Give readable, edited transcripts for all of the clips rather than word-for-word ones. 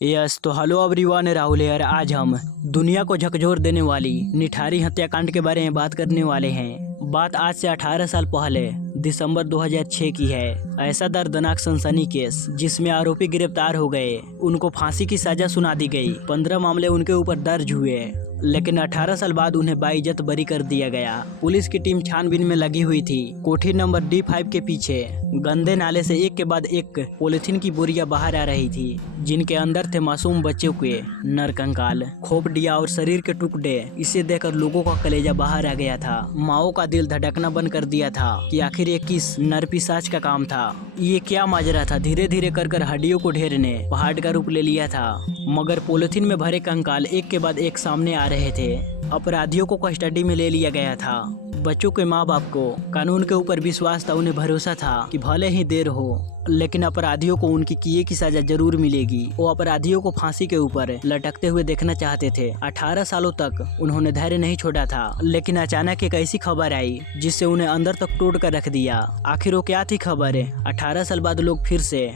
Yes तो hello everyone, Rahul यार। आज हम दुनिया को झकझोर देने वाली निठारी हत्याकांड के बारे में बात करने वाले हैं। बात आज से 18 साल पहले दिसंबर 2006 की है। ऐसा दर्दनाक सनसनी केस जिसमें आरोपी गिरफ्तार हो गए, उनको फांसी की सजा सुना दी गई। 15 मामले उनके ऊपर दर्ज हुए, लेकिन 18 साल बाद उन्हें बाइज्जत बरी कर दिया गया। पुलिस की टीम छानबीन में लगी हुई थी। कोठी नंबर D5 के पीछे गंदे नाले से एक के बाद एक पॉलिथीन की बोरियां बाहर आ रही थी, जिनके अंदर थे मासूम बच्चों के नरकंकाल, खोपड़ियां और शरीर के टुकड़े। इसे देखकर लोगों का कलेजा बाहर आ गया था। माओ का दिल धड़कना बंद कर दिया था कि आखिर ये किस नरपिशाच का काम था। ये क्या माजरा था। धीरे धीरे कर हड्डियों को ढेर ने पहाड़ का रूप ले लिया था, मगर पॉलिथीन में भरे कंकाल एक के बाद एक सामने आ रहे थे। अपराधियों को कस्टडी में ले लिया गया था। बच्चों के माँ बाप को कानून के ऊपर विश्वास था। उन्हें भरोसा था कि भले ही देर हो, लेकिन अपराधियों को उनकी किए की सजा जरूर मिलेगी। वो अपराधियों को फांसी के ऊपर लटकते हुए देखना चाहते थे। 18 सालों तक उन्होंने धैर्य नहीं छोड़ा था, लेकिन अचानक एक ऐसी खबर आई जिससे उन्हें अंदर तक तोड़ कर रख दिया। आखिर वो क्या थी खबर? 18 साल बाद लोग फिर से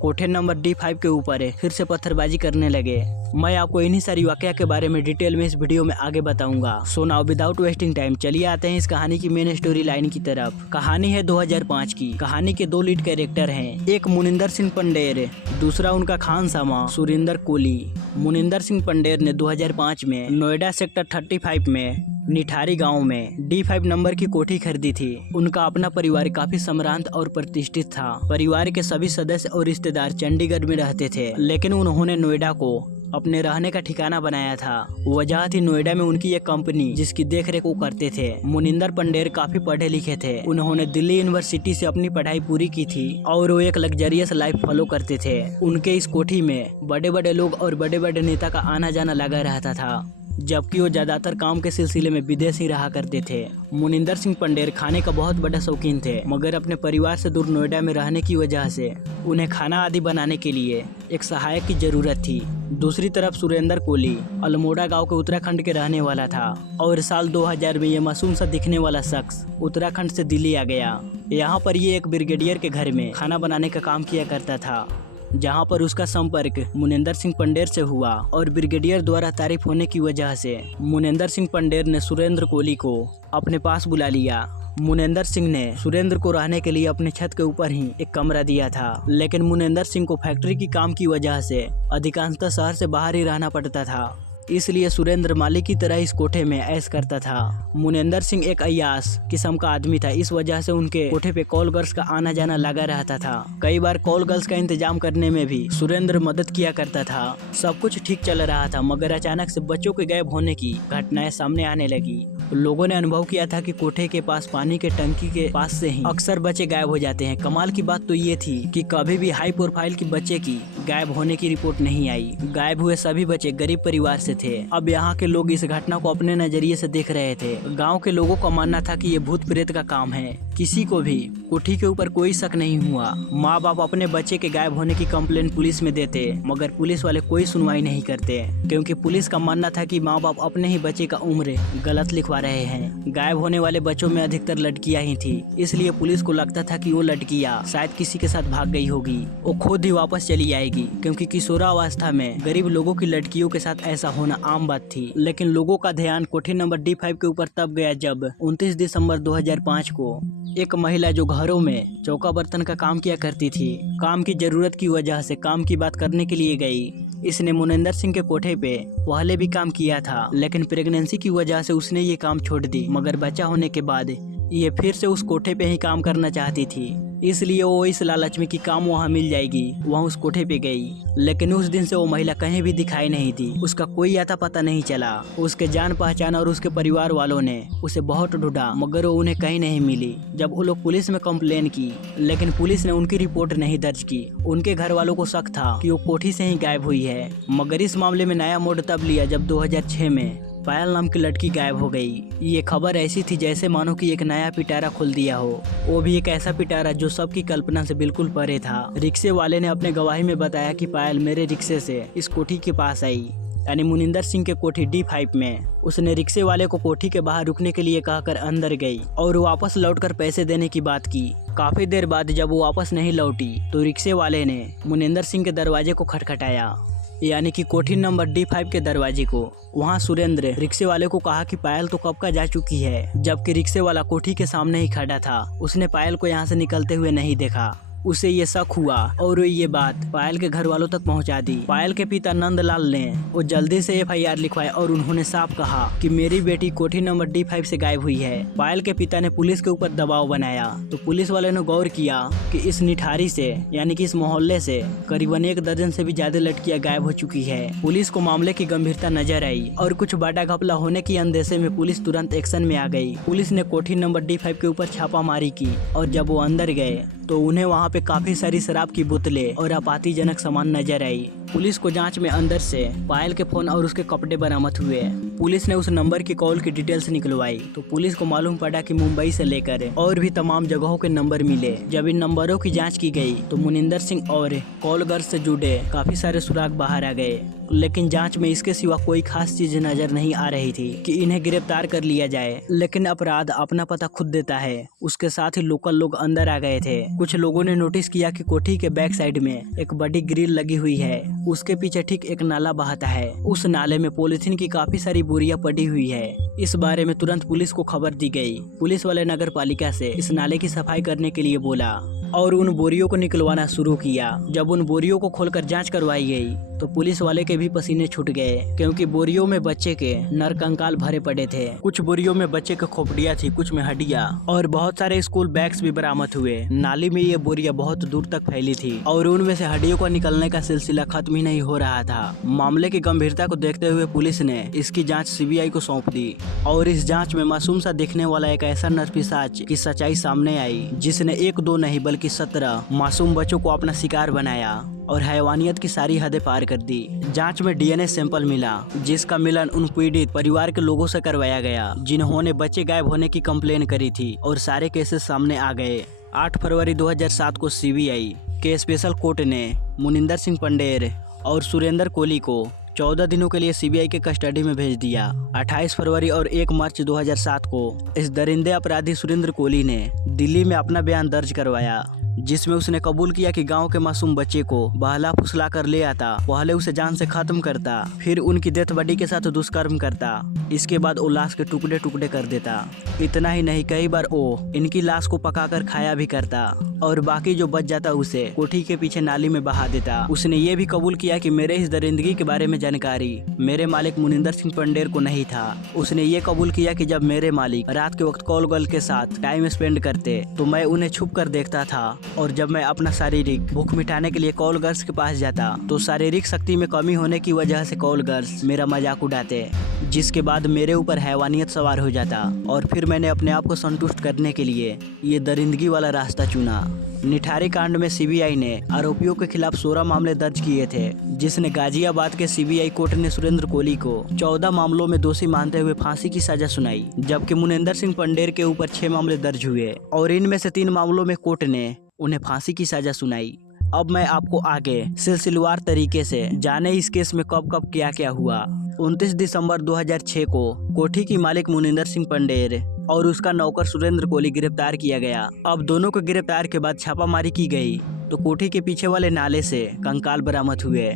कोठे नंबर D5 के ऊपर फिर से पत्थरबाजी करने लगे। मैं आपको इन्हीं सारी वाकया के बारे में डिटेल में इस वीडियो में आगे बताऊंगा। So now without wasting time चलिए आते हैं इस कहानी की मेन स्टोरी लाइन की तरफ। कहानी है 2005 की। कहानी के दो लीड कैरेक्टर हैं, एक मुनिंदर सिंह पंडेर, दूसरा उनका खान सामा सुरिंदर कोहली। मुनिंदर सिंह पंडेर ने 2005 में नोएडा सेक्टर 35 में निठारी गांव में D5 नंबर की कोठी खरीदी थी। उनका अपना परिवार काफी सम्रांत और प्रतिष्ठित था। परिवार के सभी सदस्य और रिश्तेदार चंडीगढ़ में रहते थे, लेकिन उन्होंने नोएडा को अपने रहने का ठिकाना बनाया था। वजह थी नोएडा में उनकी एक कंपनी जिसकी देखरेख वो करते थे। मुनिंदर पंडेर काफी पढ़े लिखे थे। उन्होंने दिल्ली यूनिवर्सिटी से अपनी पढ़ाई पूरी की थी और वो एक लग्जरियस लाइफ फॉलो करते थे। उनके इस कोठी में बड़े बड़े लोग और बड़े बड़े नेता का आना जाना लगा रहता था, जबकि वो ज्यादातर काम के सिलसिले में विदेश ही रहा करते थे। मुनिंदर सिंह पंडेर खाने का बहुत बड़ा शौकीन थे, मगर अपने परिवार से दूर नोएडा में रहने की वजह से उन्हें खाना आदि बनाने के लिए एक सहायक की जरूरत थी। दूसरी तरफ सुरेंद्र कोहली अल्मोड़ा गांव के उत्तराखंड के रहने वाला था और साल 2000 में ये मासूम सा दिखने वाला शख्स उत्तराखंड से दिल्ली आ गया। यहाँ पर ये एक ब्रिगेडियर के घर में खाना बनाने का काम किया करता था, जहां पर उसका संपर्क मुनिंदर सिंह पंडेर से हुआ और ब्रिगेडियर द्वारा तारीफ होने की वजह से मुनिंदर सिंह पंडेर ने सुरेंद्र कोहली को अपने पास बुला लिया। मुनिंदर सिंह ने सुरेंद्र को रहने के लिए अपने छत के ऊपर ही एक कमरा दिया था, लेकिन मुनिंदर सिंह को फैक्ट्री की काम की वजह से अधिकांशतः शहर से बाहर ही रहना पड़ता था, इसलिए सुरेंद्र मालिक की तरह इस कोठे में ऐश करता था। मुनिंदर सिंह एक अय्याश किस्म का आदमी था, इस वजह से उनके कोठे पे कॉल गर्ल्स का आना जाना लगा रहता था। कई बार कॉल गर्ल्स का इंतजाम करने में भी सुरेंद्र मदद किया करता था। सब कुछ ठीक चल रहा था, मगर अचानक से बच्चों के गायब होने की घटनाएं सामने आने लगी। लोगों ने अनुभव किया था कि कोठे के पास पानी के टंकी के पास से ही अक्सर बच्चे गायब हो जाते हैं। कमाल की बात तो ये थी कि कभी भी हाई प्रोफाइल की बच्चे की गायब होने की रिपोर्ट नहीं आई। गायब हुए सभी बच्चे गरीब परिवार से थे। अब यहाँ के लोग इस घटना को अपने नजरिए से देख रहे थे। गांव के लोगों का मानना था कि ये भूत प्रेत का काम है। किसी को भी कोठी के ऊपर कोई शक नहीं हुआ। माँ बाप अपने बच्चे के गायब होने की कंप्लेंट पुलिस में देते, मगर पुलिस वाले कोई सुनवाई नहीं करते, क्योंकि पुलिस का मानना था कि माँ बाप अपने ही बच्चे का उम्र गलत लिखवा रहे हैं। गायब होने वाले बच्चों में अधिकतर लड़कियां ही थी, इसलिए पुलिस को लगता था कि वो लड़कियां शायद किसी के साथ भाग गई होगी। वो खुद ही वापस चली आएगी, क्योंकि किशोरावस्था में गरीब लोगों की लड़कियों के साथ ऐसा होना आम बात थी। लेकिन लोगों का ध्यान कोठी नंबर D5 के ऊपर तब गया जब 29 दिसंबर 2005 को एक महिला जो घरों में चौका बर्तन का काम किया करती थी, काम की जरूरत की वजह से काम की बात करने के लिए गई। इसने मुनिंदर सिंह के कोठे पे पहले भी काम किया था, लेकिन प्रेगनेंसी की वजह से उसने ये काम छोड़ दी। मगर बच्चा होने के बाद ये फिर से उस कोठे पे ही काम करना चाहती थी, इसलिए वो इस लालच में कि काम वहाँ मिल जाएगी, वहाँ उस कोठे पे गई। लेकिन उस दिन से वो महिला कहीं भी दिखाई नहीं दी। उसका कोई आता पता नहीं चला। उसके जान पहचान और उसके परिवार वालों ने उसे बहुत ढूंढा, मगर वो उन्हें कहीं नहीं मिली। जब वो लोग पुलिस में कंप्लेन की, लेकिन पुलिस ने उनकी रिपोर्ट नहीं दर्ज की। उनके घर वालों को शक था कि वो कोठी से ही गायब हुई है। मगर इस मामले में नया मोड़ तब लिया जब 2006 में पायल नाम की लड़की गायब हो गई। ये खबर ऐसी थी जैसे मानो कि एक नया पिटारा खोल दिया हो, वो भी एक ऐसा पिटारा जो सबकी कल्पना से बिल्कुल परे था। रिक्शे वाले ने अपने गवाही में बताया कि पायल मेरे रिक्शे से इस कोठी के पास आई, यानी मुनिंदर सिंह के कोठी D5 में। उसने रिक्शे वाले को कोठी के बाहर रुकने के लिए कहकर अंदर गई और वापस लौटकर पैसे देने की बात की। काफी देर बाद जब वो वापस नहीं लौटी तो रिक्शे वाले ने मुनिंदर सिंह के दरवाजे को खटखटाया। यानी कि कोठी नंबर D5 के दरवाजे को। वहाँ सुरेंद्र रिक्शे वाले को कहा कि पायल तो कब का जा चुकी है, जबकि रिक्शे वाला कोठी के सामने ही खड़ा था। उसने पायल को यहाँ से निकलते हुए नहीं देखा। उसे ये शक हुआ और ये बात पायल के घर वालों तक पहुंचा दी। पायल के पिता नंदलाल ने वो जल्दी से FIR लिखवाई और उन्होंने साफ कहा कि मेरी बेटी कोठी नंबर D5 से गायब हुई है। पायल के पिता ने पुलिस के ऊपर दबाव बनाया तो पुलिस वाले ने गौर किया कि इस निठारी से यानी कि इस मोहल्ले से करीबन 1 दर्जन से भी ज्यादा लड़कियां गायब हो चुकी है। पुलिस को मामले की गंभीरता नजर आई और कुछ बड़ा घपला होने की अंदेशे में पुलिस तुरंत एक्शन में आ गई। पुलिस ने कोठी नंबर D5 के ऊपर छापामारी की और जब वो अंदर गए तो उन्हें वहां पे काफी सारी शराब की बोतलें और आपत्तिजनक सामान नजर आई। पुलिस को जांच में अंदर से पायल के फोन और उसके कपड़े बरामद हुए। पुलिस ने उस नंबर की कॉल की डिटेल्स निकलवाई तो पुलिस को मालूम पड़ा कि मुंबई से लेकर और भी तमाम जगहों के नंबर मिले। जब इन नंबरों की जांच की गई तो मुनिंदर सिंह और कॉल गर्ल्स से जुड़े काफी सारे सुराग बाहर आ गए, लेकिन जांच में इसके सिवा कोई खास चीज नजर नहीं आ रही थी कि इन्हें गिरफ्तार कर लिया जाए। लेकिन अपराध अपना पता खुद देता है। उसके साथ ही लोकल लोग अंदर आ गए थे। कुछ लोगों ने नोटिस किया कि कोठी के बैक साइड में एक बड़ी ग्रिल लगी हुई है। उसके पीछे ठीक एक नाला बहता है। उस नाले में पॉलिथीन की काफी सारी बोरियां पड़ी हुई है। इस बारे में तुरंत पुलिस को खबर दी गई। पुलिस वाले नगर पालिका से इस नाले की सफाई करने के लिए बोला और उन बोरियों को निकलवाना शुरू किया। जब उन बोरियों को खोलकर जांच करवाई गई तो पुलिस वाले के भी पसीने छूट गए, क्योंकि बोरियों में बच्चे के नर कंकाल भरे पड़े थे। कुछ बोरियों में बच्चे की खोपड़ियां थी, कुछ में हड्डियां और बहुत सारे स्कूल बैग्स भी बरामद हुए। नाली में ये बोरियां बहुत दूर तक फैली थी और उनमें से हड्डियों को निकलने का सिलसिला खत्म ही नहीं हो रहा था। मामले की गंभीरता को देखते हुए पुलिस ने इसकी जाँच CBI को सौंप दी और इस जाँच में मासूम सा दिखने वाला एक ऐसा नरपिशाच की सच्चाई सामने आई, जिसने 1-2 नहीं बल्कि 17 मासूम बच्चों को अपना शिकार बनाया और हैवानियत की सारी हदें पार कर दी। जांच में DNA सैंपल मिला, जिसका मिलन उन पीड़ित परिवार के लोगों से करवाया गया जिन्होंने बच्चे गायब होने की कंप्लेन करी थी और सारे केसेस सामने आ गए। 8 फरवरी 2007 को CBI के स्पेशल कोर्ट ने मुनिंदर सिंह पंडेर और सुरेंद्र कोहली को 14 दिनों के लिए CBI के कस्टडी में भेज दिया। 28 फरवरी और 1 मार्च 2007 को इस दरिंदे अपराधी सुरेंद्र कोहली ने दिल्ली में अपना बयान दर्ज करवाया, जिसमें उसने कबूल किया कि गांव के मासूम बच्चे को बहला फुसला कर ले आता, पहले उसे जान से खत्म करता, फिर उनकी डेथ बॉडी के साथ दुष्कर्म करता, इसके बाद वो लाश के टुकड़े टुकड़े कर देता। इतना ही नहीं, कई बार वो इनकी लाश को पकाकर खाया भी करता और बाकी जो बच जाता उसे कोठी के पीछे नाली में बहा देता। उसने ये भी कबूल किया कि मेरे इस दरिंदगी के बारे में जानकारी मेरे मालिक मुनिंदर सिंह पंडेर को नहीं था। उसने ये कबूल किया कि जब मेरे मालिक रात के वक्त कॉल गर्ल के साथ टाइम स्पेंड करते तो मैं उन्हें छुप कर देखता था और जब मैं अपना शारीरिक भूख मिटाने के लिए कॉल गर्ल्स के पास जाता तो शारीरिक शक्ति में कमी होने की वजह से कॉल गर्ल्स मेरा मजाक उड़ाते, जिसके बाद मेरे ऊपर हैवानियत सवार हो जाता और फिर मैंने अपने आप को संतुष्ट करने के लिए ये दरिंदगी वाला रास्ता चुना। निठारी कांड में CBI ने आरोपियों के खिलाफ 16 मामले दर्ज किए थे, जिसने गाजियाबाद के CBI कोर्ट ने सुरेंद्र कोहली को 14 मामलों में दोषी मानते हुए फांसी की सजा सुनाई, जबकि मुनिंदर सिंह पंडेर के ऊपर 6 मामले दर्ज हुए और इनमें से 3 मामलों में कोर्ट ने उन्हें फांसी की सजा सुनाई। अब मैं आपको आगे सिलसिलेवार तरीके से जाने इस केस में कब कब क्या क्या हुआ। 29 दिसंबर 2006 को कोठी की मालिक मुनिंदर सिंह पंडेर और उसका नौकर सुरेंद्र कोहली गिरफ्तार किया गया। अब दोनों को गिरफ्तार के बाद छापामारी की गई तो कोठी के पीछे वाले नाले से कंकाल बरामद हुए।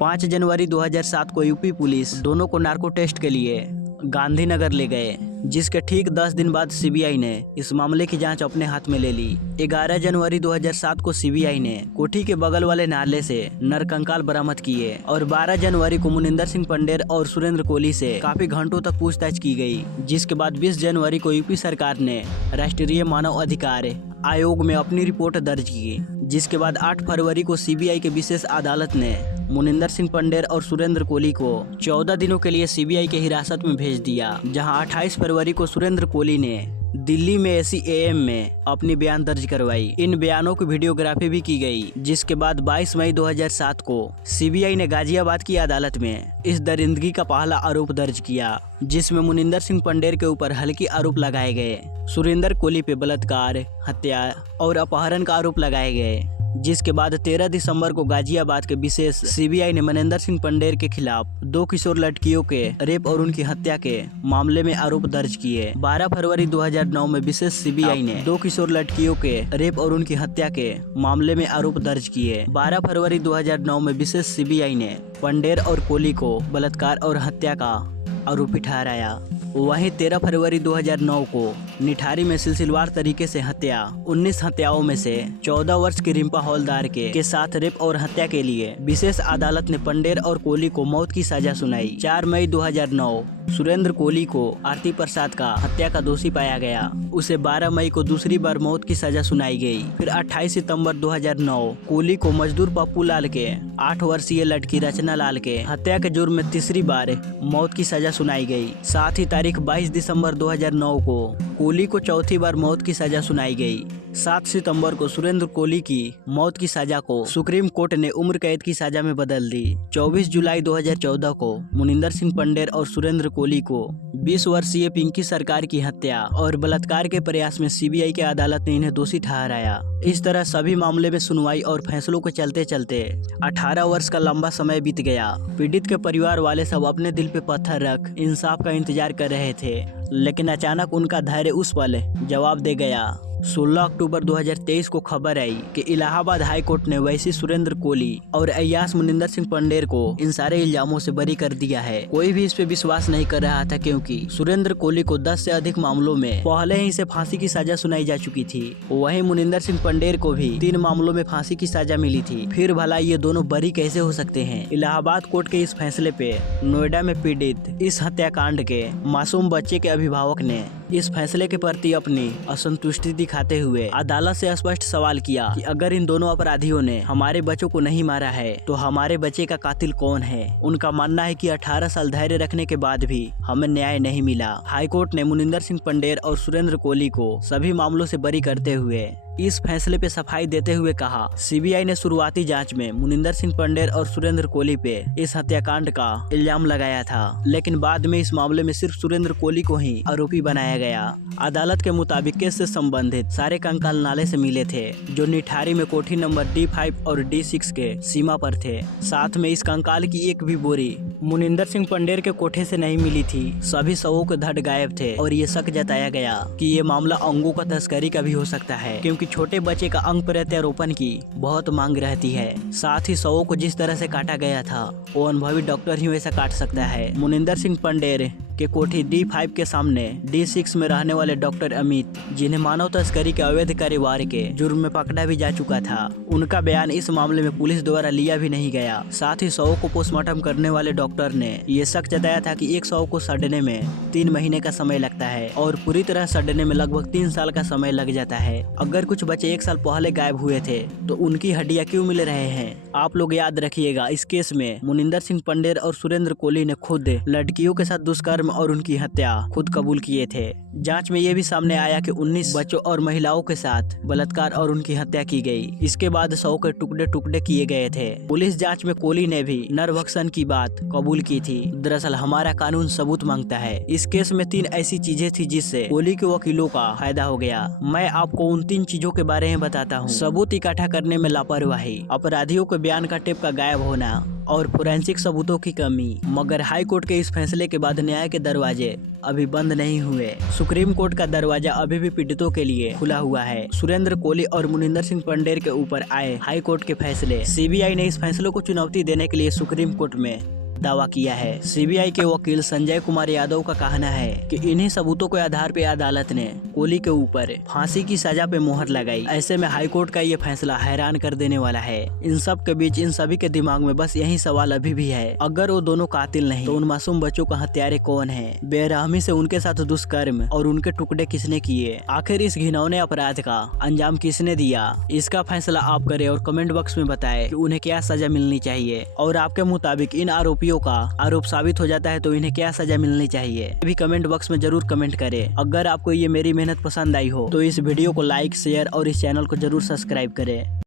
5 जनवरी 2007 को यूपी पुलिस दोनों को नार्को टेस्ट के लिए गांधीनगर ले गए, जिसके ठीक 10 दिन बाद CBI ने इस मामले की जांच अपने हाथ में ले ली। 11 जनवरी 2007 को CBI ने कोठी के बगल वाले नाले से नरकंकाल बरामद किए और 12 जनवरी को मुनिंदर सिंह पंडेर और सुरेंद्र कोहली से काफी घंटों तक पूछताछ की गई, जिसके बाद 20 जनवरी को यूपी सरकार ने राष्ट्रीय मानव अधिकार आयोग में अपनी रिपोर्ट दर्ज की, जिसके बाद 8 फरवरी को CBI के विशेष अदालत ने मुनिंदर सिंह पंडेर और सुरेंद्र कोहली को 14 दिनों के लिए CBI के हिरासत में भेज दिया, जहां 28 फरवरी को सुरेंद्र कोहली ने दिल्ली में ACAM में अपनी बयान दर्ज करवाई। इन बयानों की वीडियोग्राफी भी की गई, जिसके बाद 22 मई 2007 को CBI ने गाजियाबाद की अदालत में इस दरिंदगी का पहला आरोप दर्ज किया, जिसमें मुनिंदर सिंह पंडेर के ऊपर हल्के आरोप लगाए गए। सुरेंद्र कोहली पे बलात्कार, हत्या और अपहरण का आरोप लगाए गए। जिसके बाद 13 दिसंबर को गाजियाबाद के विशेष सीबीआई ने मनिंदर सिंह पंडेर के खिलाफ 2 किशोर लड़कियों के रेप और उनकी हत्या के मामले में आरोप दर्ज किए। 12 फरवरी 2009 में विशेष सीबीआई ने 2 किशोर लड़कियों के रेप और उनकी हत्या के मामले में आरोप दर्ज किए। 12 फरवरी 2009 में विशेष सीबीआई ने पंडेर और कोली को बलात्कार और हत्या का आरोपी ठहराया। वहीं 13 फरवरी 2009 को निठारी में सिलसिलेवार तरीके से हत्या 19 हत्याओं में से 14 वर्ष की रिम्पा हौलदार के साथ रेप और हत्या के लिए विशेष अदालत ने पंडेर और कोली को मौत की सजा सुनाई। 4 मई 2009 सुरेंद्र कोली को आरती प्रसाद का हत्या का दोषी पाया गया। उसे 12 मई को दूसरी बार मौत की सजा सुनाई गई। फिर 28 सितंबर 2009 कोली को मजदूर पप्पू लाल के 8 वर्षीय लड़की रचना लाल के हत्या के जुर्म में तीसरी बार मौत की सजा सुनाई गई। साथ ही तारीख 22 दिसंबर 2009 को कोली को चौथी बार मौत की सजा सुनाई गई। 7 सितंबर को सुरेंद्र कोली की मौत की सजा को सुप्रीम कोर्ट ने उम्र कैद की सजा में बदल दी। 24 जुलाई 2014 को मुनिंदर सिंह पंडेर और सुरेंद्र कोली को 20 वर्षीय पिंकी सरकार की हत्या और बलात्कार के प्रयास में सीबीआई की अदालत ने इन्हें दोषी ठहराया। इस तरह सभी मामले में सुनवाई और फैसलों को चलते चलते 18 वर्ष का लंबा समय बीत गया। पीड़ित के परिवार वाले सब अपने दिल पे पत्थर रख इंसाफ का इंतजार कर रहे थे, लेकिन अचानक उनका धैर्य उस पल जवाब दे गया। 16 अक्टूबर 2023 को खबर आई कि इलाहाबाद हाई कोर्ट ने वैसी सुरेंद्र कोली और अय्याज मुनिंदर सिंह पंडेर को इन सारे इल्जामों से बरी कर दिया है। कोई भी इस पे विश्वास नहीं कर रहा था, क्योंकि सुरेंद्र कोली को 10 से अधिक मामलों में पहले ही इसे फांसी की सजा सुनाई जा चुकी थी। वहीं मुनिंदर सिंह पंडेर को भी 3 मामलों में फांसी की सजा मिली थी। फिर भला ये दोनों बरी कैसे हो सकते हैं? इलाहाबाद कोर्ट के इस फैसले पे नोएडा में पीड़ित इस हत्याकांड के मासूम बच्चे के अभिभावक ने इस फैसले के प्रति अपनी असंतुष्टि दिखाते हुए अदालत से स्पष्ट सवाल किया कि अगर इन दोनों अपराधियों ने हमारे बच्चों को नहीं मारा है तो हमारे बच्चे का कातिल कौन है? उनका मानना है कि 18 साल धैर्य रखने के बाद भी हमें न्याय नहीं मिला। हाईकोर्ट ने मुनिंदर सिंह पंडेर और सुरेंद्र कोली को सभी मामलों से बरी करते हुए इस फैसले पे सफाई देते हुए कहा, सीबीआई ने शुरुआती जांच में मुनिंदर सिंह पंडेर और सुरेंद्र कोली पे इस हत्याकांड का इल्जाम लगाया था, लेकिन बाद में इस मामले में सिर्फ सुरेंद्र कोली को ही आरोपी बनाया गया। अदालत के मुताबिक केस से संबंधित सारे कंकाल नाले से मिले थे, जो निठारी में कोठी नंबर D5 और D6 के सीमा पर थे। साथ में इस कंकाल की एक भी बोरी मुनिंदर सिंह पंडेर के कोठे से नहीं मिली थी। सभी शवों के धड़ गायब थे और ये शक जताया गया कि ये मामला अंगों का तस्करी का भी हो सकता है, क्योंकि छोटे बच्चे का अंग प्रत्यारोपण की बहुत मांग रहती है। साथ ही शवों को जिस तरह से काटा गया था वो अनुभवी डॉक्टर ही वैसा काट सकता है। मुनिंदर सिंह पंडेर के कोठी D5 के सामने D6 में रहने वाले डॉक्टर अमित, जिन्हें मानव तस्करी के अवैध कारोबार के जुर्म में पकड़ा भी जा चुका था, उनका बयान इस मामले में पुलिस द्वारा लिया भी नहीं गया। साथ ही शवों को पोस्टमार्टम करने वाले डॉक्टर ने ये शक जताया था कि एक शव को सड़ने में 3 महीने का समय लगता है और पूरी तरह सड़ने में लगभग 3 साल का समय लग जाता है। अगर कुछ बच्चे 1 साल पहले गायब हुए थे तो उनकी हड्डियां क्यों मिल रहे हैं? आप लोग याद रखिएगा, इस केस में मुनिंदर सिंह पंडेर और सुरेंद्र कोली ने खुद लड़कियों के साथ दुष्कर्म और उनकी हत्या खुद कबूल किए थे। जांच में ये भी सामने आया कि 19 बच्चों और महिलाओं के साथ बलात्कार और उनकी हत्या की गई। इसके बाद शव के टुकड़े टुकड़े किए गए थे। पुलिस जांच में कोली ने भी नरभक्षण की बात कबूल की थी। दरअसल हमारा कानून सबूत मांगता है। इस केस में 3 ऐसी चीजें थी जिससे कोली के वकीलों का फायदा हो गया। मैं आपको उन 3 चीजों के बारे में बताता हूँ। सबूत इकट्ठा करने में लापरवाही, अपराधियों के बयान का टेप का गायब होना और फोरेंसिक सबूतों की कमी। मगर हाई कोर्ट के इस फैसले के बाद न्याय के दरवाजे अभी बंद नहीं हुए। सुप्रीम कोर्ट का दरवाजा अभी भी पीड़ितों के लिए खुला हुआ है। सुरेंद्र कोली और मुनिंदर सिंह पंडेर के ऊपर आए हाई कोर्ट के फैसले, सीबीआई ने इस फैसले को चुनौती देने के लिए सुप्रीम कोर्ट में दावा किया है। सीबीआई के वकील संजय कुमार यादव का कहना है कि इन्हीं सबूतों के आधार पर अदालत ने कोली के ऊपर फांसी की सजा पे मोहर लगाई। ऐसे में हाईकोर्ट का ये फैसला हैरान कर देने वाला है। इन सब के बीच इन सभी के दिमाग में बस यही सवाल अभी भी है, अगर वो दोनों कातिल नहीं तो उन मासूम बच्चों का हत्यारे कौन है? बेरहमी से उनके साथ दुष्कर्म और उनके टुकड़े किसने किए? आखिर इस घिनौने अपराध का अंजाम किसने दिया? इसका फैसला आप करें और कमेंट बॉक्स में बताएं कि उन्हें क्या सजा मिलनी चाहिए और आपके मुताबिक इन आरोपियों का आरोप साबित हो जाता है तो इन्हें क्या सजा मिलनी चाहिए, भी कमेंट बॉक्स में जरूर कमेंट करें। अगर आपको ये मेरी मेहनत पसंद आई हो तो इस वीडियो को लाइक, शेयर और इस चैनल को जरूर सब्सक्राइब करें।